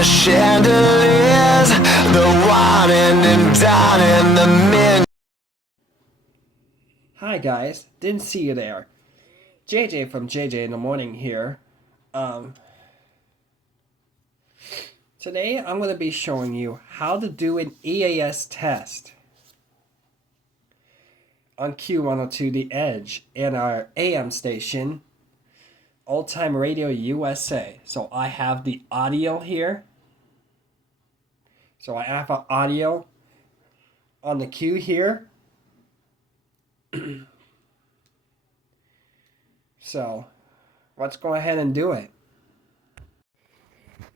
the chandeliers, the wine and dining, the men. Hi guys, didn't see you there. JJ from JJ in the Morning here. Today I'm going to be showing you how to do an EAS test on Q102 The Edge and our AM station, Old Time Radio USA. So I have the audio here. So I have an audio on the Q here. So let's go ahead and do it.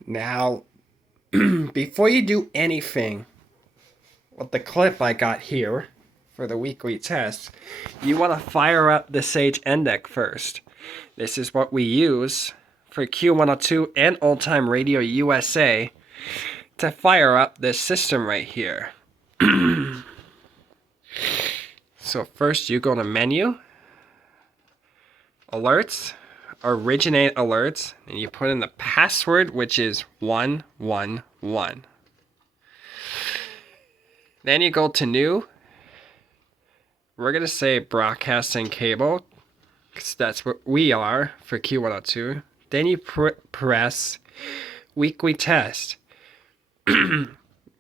Now, before you do anything with the clip I got here for the weekly test, you want to fire up the Sage Index first. This is what we use for Q102 and Old Time Radio USA to fire up this system right here. So first you go to Menu, Alerts, Originate Alerts, and you put in the password, which is 111. Then you go to New. We're going to say Broadcasting Cable, because that's what we are for Q102. Then you press Weekly Test.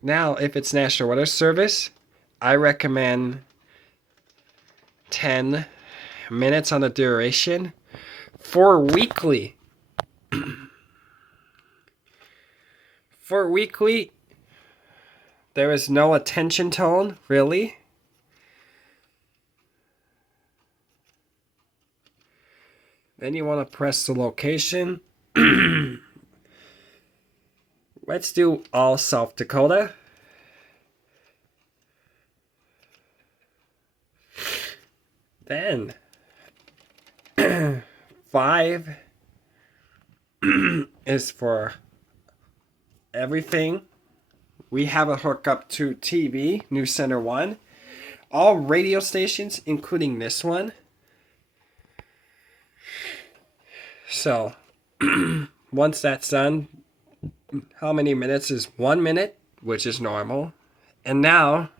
Now, if it's National Weather Service, I recommend 10 minutes on the duration. For weekly, there is no attention tone, really. Then you want to press the location. Let's do all South Dakota. Then 5 is for everything. We have a hookup to TV, News Center 1. All radio stations, including this one. So, once that's done, how many minutes is 1 minute, which is normal. And now,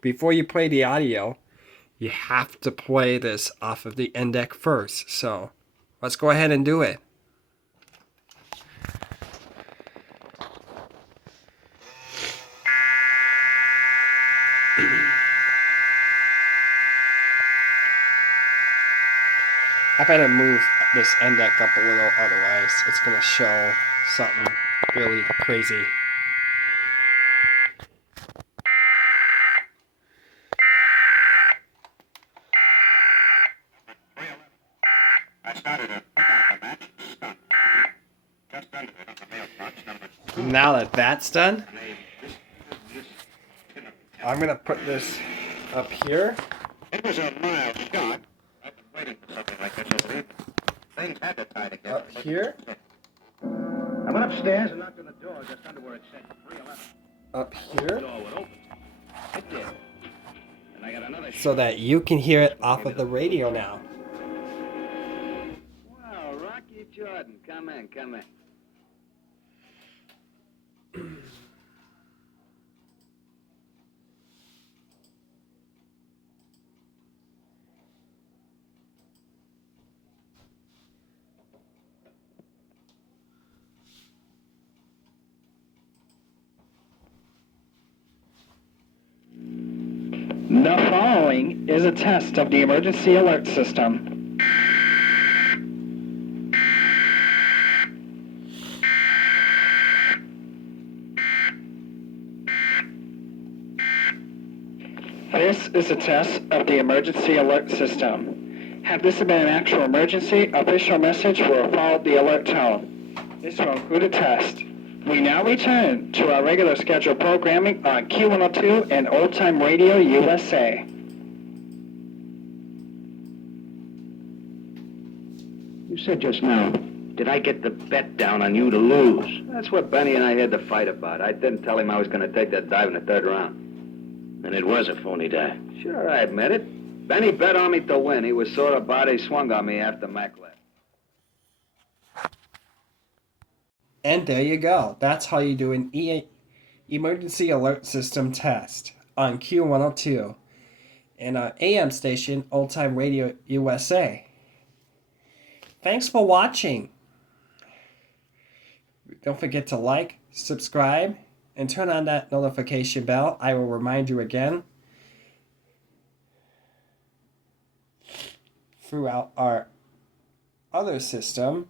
before you play the audio, you have to play this off of the index first. So, let's go ahead and do it. I better move this index up a little, otherwise it's going to show something really crazy. Now that that's done, I'm going to put this up here. It was a mild shot. I've been waiting for something like this, I believe. Things had to tie together. Up here. I went upstairs and knocked on the door just under where it said 311. Up The here. door would open. It did. And I got another So that you can hear it off of the radio now. Well, Rocky Jordan, come in, come in. The following is a test of the emergency alert system. This is a test of the emergency alert system. Had this been an actual emergency, official message will have followed the alert tone. This will include a test. We now return to our regular scheduled programming on Q102 and Old Time Radio USA. You said just now, did I get the bet down on you to lose? That's what Benny and I had to fight about. I didn't tell him I was going to take that dive in the third round. And it was a phony dive. Sure, I admit it. Benny bet on me to win. He was sore about it. He swung on me after Mac left. And there you go. That's how you do an emergency alert system test on Q102 in our AM station, Old Time Radio USA. Thanks for watching. Don't forget to like, subscribe, and turn on that notification bell. I will remind you again throughout our other system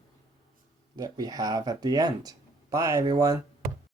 that we have at the end. Bye, everyone.